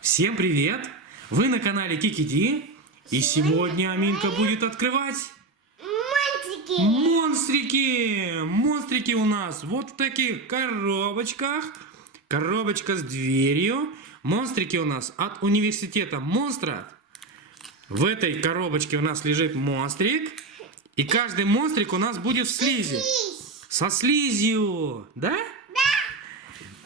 Всем привет! Вы на канале Кики-Ди. И сегодня Аминка будет открывать монстрики! Монстрики у нас вот в таких коробочках. Коробочка с дверью. Монстрики у нас от университета монстра. В этой коробочке у нас лежит монстрик. И каждый монстрик у нас будет в слизи. Со слизью, да?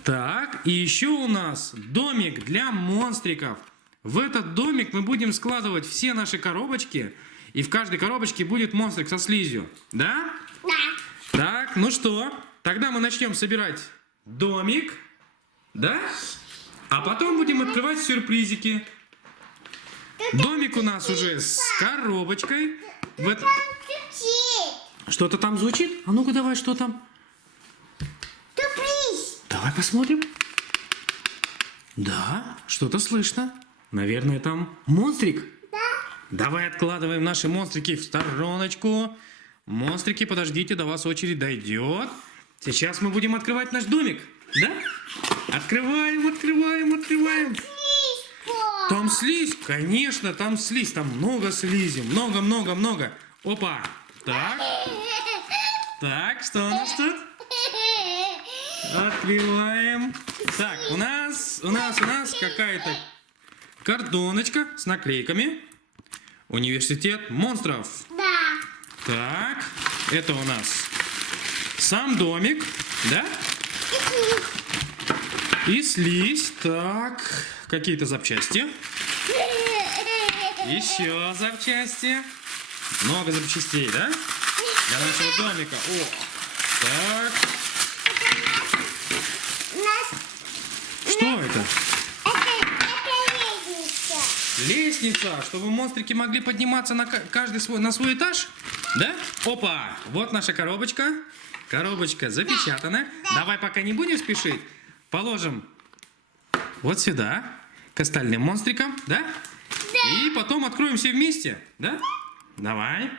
Так, и еще у нас домик для монстриков. В этот домик мы будем складывать все наши коробочки. И в каждой коробочке будет монстрик со слизью. Да? Да. Так, ну что, тогда мы начнем собирать домик. Да? А потом будем открывать сюрпризики. Домик у нас уже с коробочкой. Что-то там звучит? А ну-ка давай, что там? Давай посмотрим. Да, что-то слышно. Наверное, там монстрик. Да. Давай откладываем наши монстрики в стороночку. Монстрики, подождите, до вас очередь дойдет. Сейчас мы будем открывать наш домик. Да? Открываем, открываем, открываем. Там слизь? Конечно, там слизь. Там много слизи. Много, много, много. Опа. Так. Так, что у нас тут? Открываем. Так, у нас какая-то картоночка с наклейками. Университет монстров. Да. Так, это у нас сам домик, да? И слизь. Так, какие-то запчасти. Еще запчасти. Много запчастей, да? Для нашего домика. О, так. Что это? Это лестница. Лестница, чтобы монстрики могли подниматься на на свой этаж? Да? Опа! Вот наша коробочка. Коробочка запечатана. Давай пока не будем спешить. Положим вот сюда, к остальным монстрикам, да? И потом откроем все вместе, да? Давай.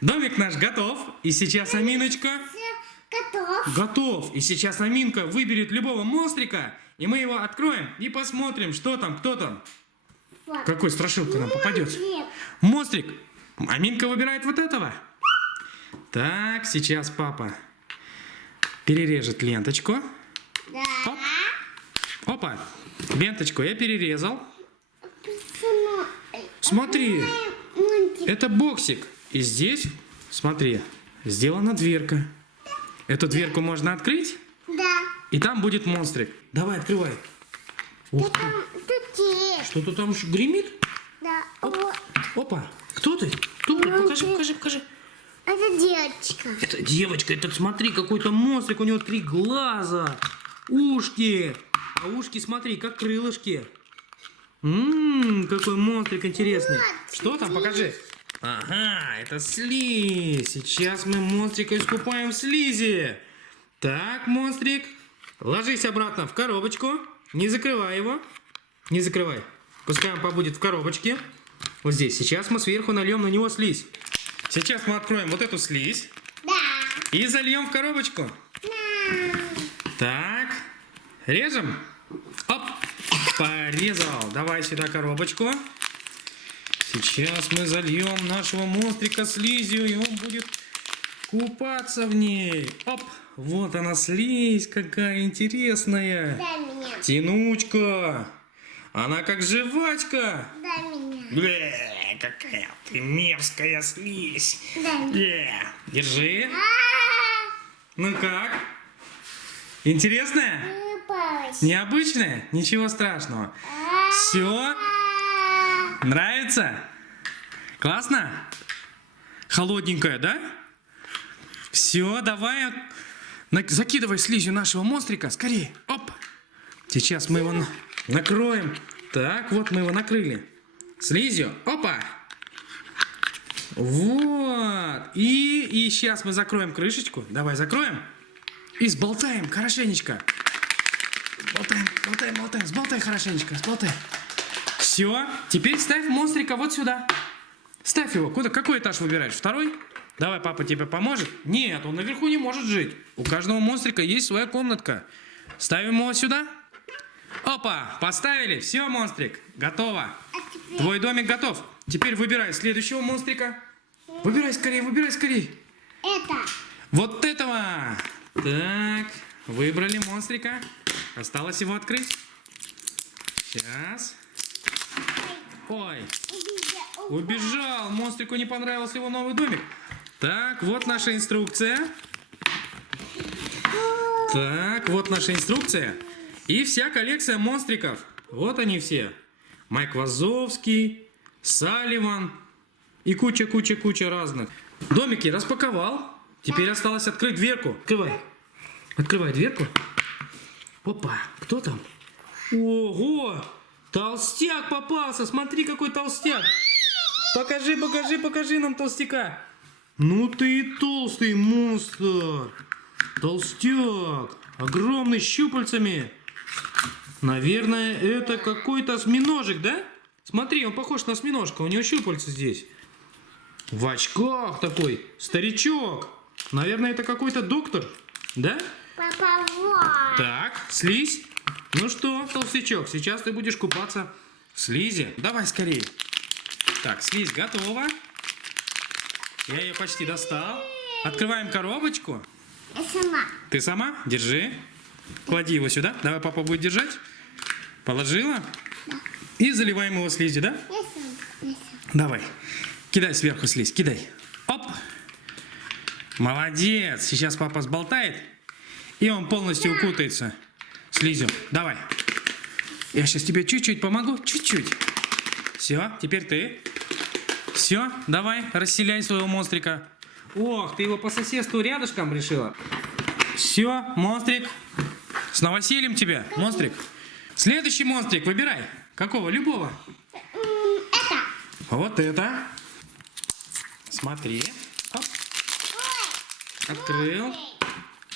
Домик наш готов. И сейчас Аминочка... Готов. Готов. И сейчас Аминка выберет любого монстрика, и мы его откроем и посмотрим, что там, кто там. Вот. Какой страшилка нам попадет. Нет. Монстрик. Аминка выбирает вот этого. Так, сейчас папа перережет ленточку. Да. Оп. Опа. Ленточку я перерезал. Смотри. Это боксик. И здесь, смотри, сделана дверка. Эту дверку можно открыть, Да. и там будет монстрик. Давай, открывай. Ух ты. Тут. Что-то там гремит? Да. Оп. Вот. Опа. Кто ты? Кто ты? Покажи, покажи, покажи. Это девочка. Это девочка. Это, смотри, какой-то монстрик. У него 3 глаза. Ушки. А ушки, смотри, как крылышки. Какой монстрик интересный. Вот, Что там? Покажи. Ага, это слизь. Сейчас мы монстрика искупаем в слизи. Так, монстрик, ложись обратно в коробочку. Не закрывай его. Не закрывай. Пускай он побудет в коробочке. Вот здесь. Сейчас мы сверху нальем на него слизь. Сейчас мы откроем вот эту слизь. Да. И зальем в коробочку. Да. Так. Режем. Оп. Порезал. Давай сюда коробочку. Сейчас мы зальем нашего монстрика слизью, и он будет купаться в ней. Оп, вот она слизь, какая интересная. Дай меня. Тянучка. Она как жвачка. Дай меня. Бле, какая ты мерзкая слизь. Дай меня. Бле. Держи. А, Ну как? Интересная? выпалась. Необычная? Ничего страшного. Все? Нравится? Классно? Холодненькая, да? Все, давай. Закидывай слизью нашего монстрика. Скорее. Оп. Сейчас мы его накроем. Так, вот мы его накрыли. Слизью. Опа. Вот. И сейчас мы закроем крышечку. Давай закроем. И сболтаем хорошенечко. Болтаем, болтаем, болтаем. Сболтай хорошенечко. Сболтай. Все, теперь ставь монстрика вот сюда. Ставь его. Куда? Какой этаж выбираешь? 2? Давай, папа тебе поможет. Нет, он наверху не может жить. У каждого монстрика есть своя комнатка. Ставим его сюда. Опа, поставили. Все, монстрик, готово. А теперь Твой домик готов. Теперь выбирай следующего монстрика. Выбирай скорее, выбирай скорее. это. Вот этого. Так, выбрали монстрика. Осталось его открыть. Сейчас. Ой, убежал. Монстрику не понравился его новый домик. Так, вот наша инструкция. Так, вот наша инструкция. И вся коллекция монстриков. Вот они все. Майк Вазовский, Салливан и куча разных. Домики распаковал. Теперь осталось открыть дверку. Открывай. Открывай дверку. Опа, кто там? Ого! Толстяк попался. Смотри, какой толстяк. Покажи нам толстяка. Ну ты и толстый монстр. Толстяк. Огромный, с щупальцами. Наверное, это какой-то осьминожек, да? Смотри, он похож на осьминожка. У него щупальца здесь. В очках такой. Старичок. Наверное, это какой-то доктор. Да? Папа, вот. Так, слизь. Ну что, толстячок, сейчас ты будешь купаться в слизи. Давай скорее. Так, слизь готова. Я ее почти достал. Открываем коробочку. Я сама. Ты сама? Держи. Клади его сюда. Давай папа будет держать. Положила. И заливаем его слизью, да? Я сама. Я сама. Давай. Кидай сверху слизь. Кидай. Оп. Молодец. Сейчас папа сболтает. И он полностью укутается слизью. Давай. Я сейчас тебе чуть-чуть помогу. Чуть-чуть. Все. Теперь ты. Все. Давай. Расселяй своего монстрика. Ох, ты его по соседству рядышком решила. Все. Монстрик. С новосельем тебя. Монстрик. Следующий монстрик. Выбирай. Какого? Любого. Это. Вот это. Смотри. Оп. Открыл.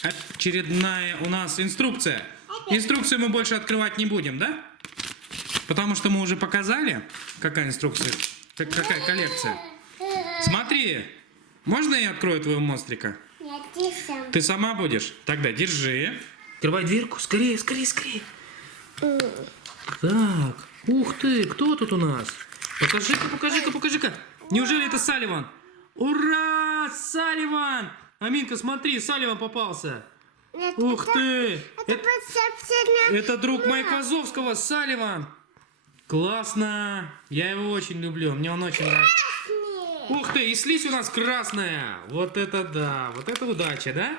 Очередная у нас инструкция. Инструкцию мы больше открывать не будем, да? Потому что мы уже показали, какая инструкция, какая коллекция. Смотри. Можно я открою твоего монстрика? Нет, ты сам. Ты сама будешь? Тогда держи. Открывай дверку. Скорее, скорее, скорее. Так. Ух ты, кто тут у нас? Покажи-ка. Неужели это Салливан? Ура! Салливан! Аминка, смотри, Салливан попался. Нет, Ух ты! Это совсем Это друг Майка Вазовского, Салливан. Классно. Я его очень люблю. Мне он очень нравится. Ух ты, и слизь у нас красная. Вот это да. Вот это удача, да?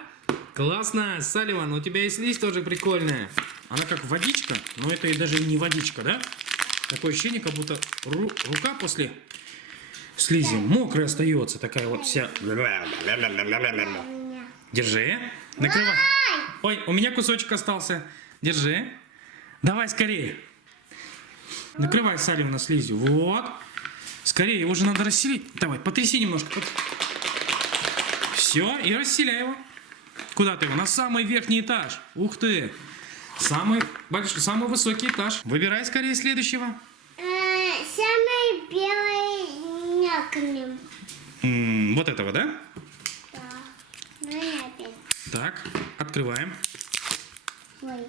Классно. Салливан, у тебя и слизь тоже прикольная. Она как водичка, но это и даже не водичка, да? Такое ощущение, как будто рука после слизи мокрая остается. Такая вот вся. Держи. Накрывай. Ой, у меня кусочек остался. Держи. Давай скорее. Накрывай Салливана слизью. Вот. Скорее, его же надо расселить. Давай, потряси немножко. Все, и расселяй его. Куда ты его? На самый верхний этаж. Ух ты. Самый большой, самый высокий этаж. Выбирай скорее следующего. Самый белый някнем. Вот этого, да? Да. Ну и опять. Так, открываем. Ой.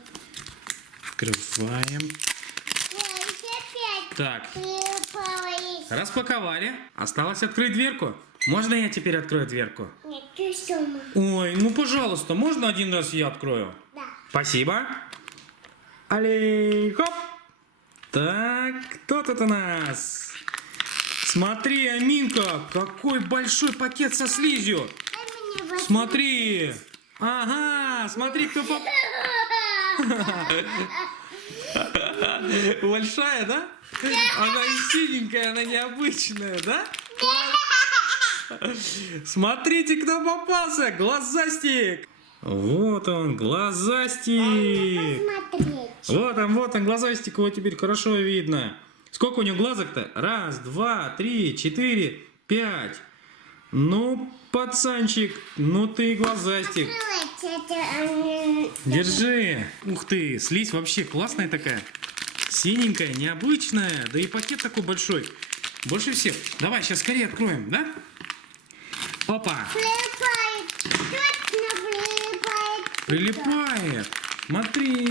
Открываем. Ой, опять. Так, Припалось. распаковали. Осталось открыть дверку. Можно я теперь открою дверку? Нет, ты сама. Ой, ну пожалуйста, можно один раз я открою? Да. Спасибо. Алей, хоп. Так, кто тут у нас? Смотри, Аминка, какой большой пакет со слизью. Дай мне возьми. Смотри. Ага, смотри, кто поп... Большая, да? Она синенькая, она необычная, да? Смотрите, кто попался! Глазастик! Вот он, глазастик! Посмотреть. Вот он, глазастик, его теперь хорошо видно. Сколько у него глазок-то? 1, 2, 3, 4, 5. Ну, пацанчик, ну ты глазастик. Открывайте, Держи. Ух ты, слизь вообще классная такая. Синенькая, необычная. Да и пакет такой большой. Больше всех. Давай, сейчас скорее откроем, да? Опа. Прилипает. Точно прилипает. Прилипает. Смотри.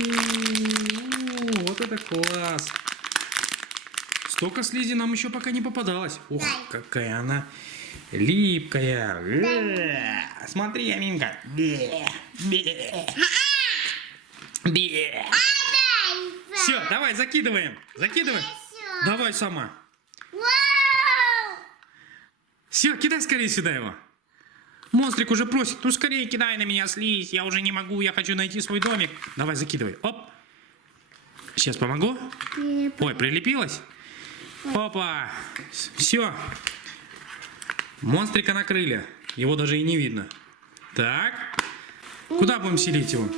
О, вот это класс. Столько слизи нам еще пока не попадалось. Ох, какая она липкая. Смотри, Аминка. Все, давай, закидываем. Закидывай. Давай сама. Все, кидай скорее сюда его. Монстрик уже просит, ну скорее кидай на меня слизь, я уже не могу, я хочу найти свой домик. Давай, закидывай. Оп. Сейчас помогу. Ой, прилепилась. Опа. Все. Монстрика накрыли. Его даже и не видно. Так. Куда будем селить его?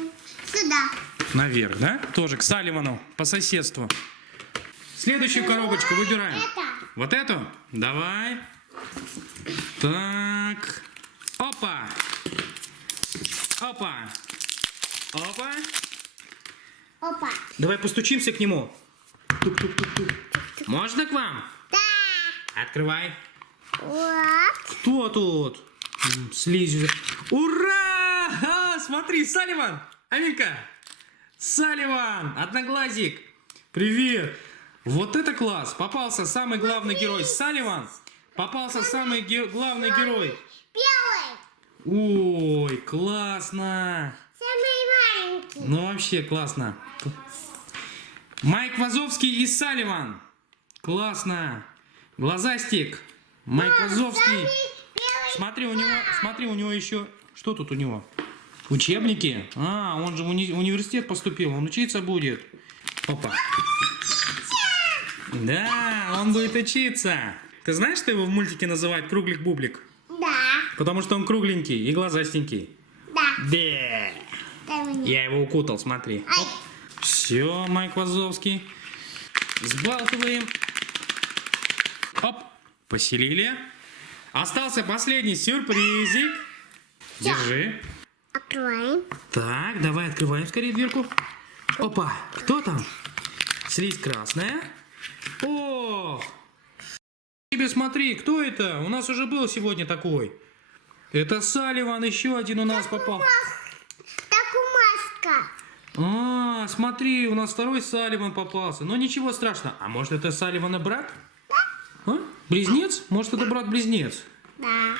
Сюда. Наверх, да? Тоже к Салливану, по соседству. Следующую коробочку выбираем. Это. Вот эту? Давай. Так. Опа. Опа. Опа. Опа. Давай постучимся к нему. Тук-тук-тук-тук. Можно к вам? Да. Открывай. Вот. Кто тут? Слизью. Ура! А, смотри, Салливан! Аминка! Салливан! Одноглазик! Привет! Вот это класс! Попался самый главный герой Салливан. Попался самый главный герой. Белый. Ой, классно! Самый маленький. Ну вообще классно. Майк Вазовский и Салливан. Классно. Глазастик. Майк Вазовский. Белый. Смотри, у него еще... Что тут у него? Учебники? А, он же в университет поступил, он учиться будет. Опа. Да, он будет учиться. Ты знаешь, что его в мультике называют Круглик-Бублик? Да. Потому что он кругленький и глазастенький. Да. Да. Дай мне. Я его укутал, смотри. Ай. Все, Майк Вазовский. Сбалтываем. Оп, поселили. Остался последний сюрпризик. Держи. Открываем. Так, давай открываем скорее дверку. Опа, кто там? Слизь красная. О! Тебе смотри, кто это? У нас уже был сегодня такой. Это Салливан, еще один у нас попал. Так у маска. А, смотри, у нас второй Салливан попался. Но ничего страшного. А может это Салливана брат? А? Близнец? Может это брат-близнец? Да.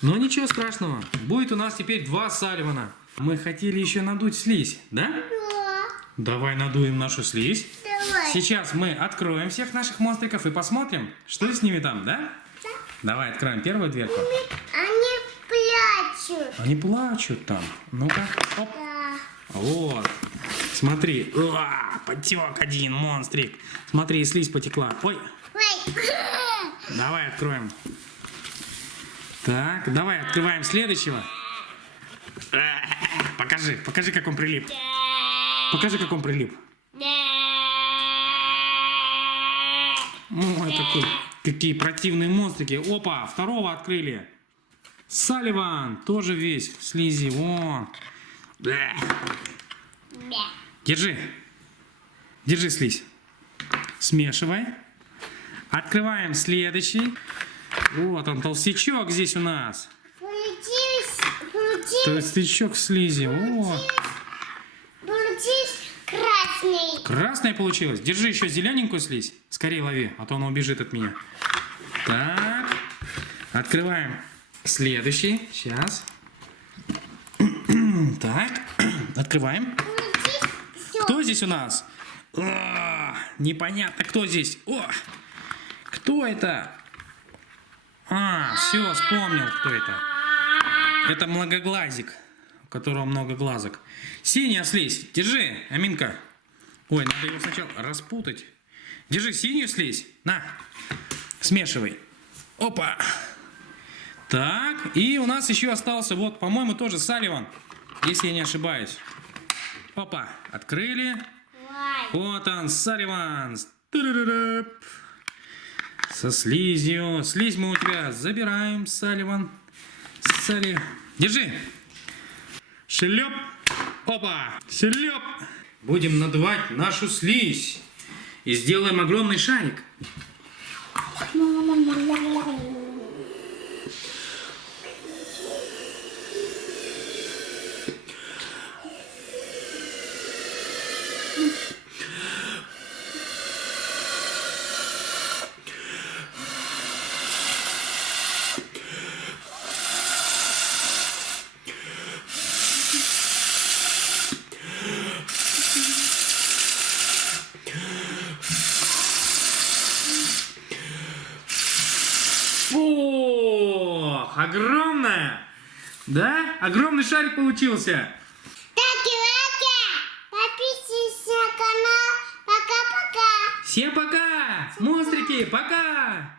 Но ничего страшного. Будет у нас теперь два Салливана. Мы хотели еще надуть слизь, да? Да. Давай надуем нашу слизь. Давай. Сейчас мы откроем всех наших монстриков и посмотрим, что с ними там, да? Да. Давай откроем первую дверку. Они плачут. Они плачут там. Ну-ка, оп. Да. Вот. Смотри. Уа, потек один монстрик. Смотри, слизь потекла. Ой, Ой. давай откроем. Так, давай открываем следующего. Покажи, как он прилип. Покажи, как он прилип. Ой, какие противные монстрики. Опа, второго открыли. Салливан тоже весь в слизи. О. Держи. Держи слизь. Смешивай. Открываем следующий. Вот он, толстячок здесь у нас. Получилось Толстячок в слизи. О, красный. красная получилась. Держи еще зелененькую слизь. Скорее лови, а то он убежит от меня. Так. Открываем следующий. Сейчас. Так. Открываем. Все. Кто здесь у нас? О, непонятно, кто здесь. О, кто это? А, все, вспомнил, кто это. Это многоглазик, у которого много глазок. Синяя слизь, держи, Аминка. Ой, надо его сначала распутать. Держи синюю слизь, на, смешивай. Опа. Так, и у нас еще остался, вот, по-моему, тоже Салливан, если я не ошибаюсь. Опа, открыли. Вот он, Салливан. Ту-ду-ду-ду. Со слизью. Слизь мы у тебя забираем, Салливан. Держи. Шлеп. Опа. Шлеп. Будем надувать нашу слизь. И сделаем огромный шарик. Ох, огромная! Да? Огромный шарик получился. Так, Лаки, подписывайся на канал. Пока-пока. Всем пока! Монстрики, пока!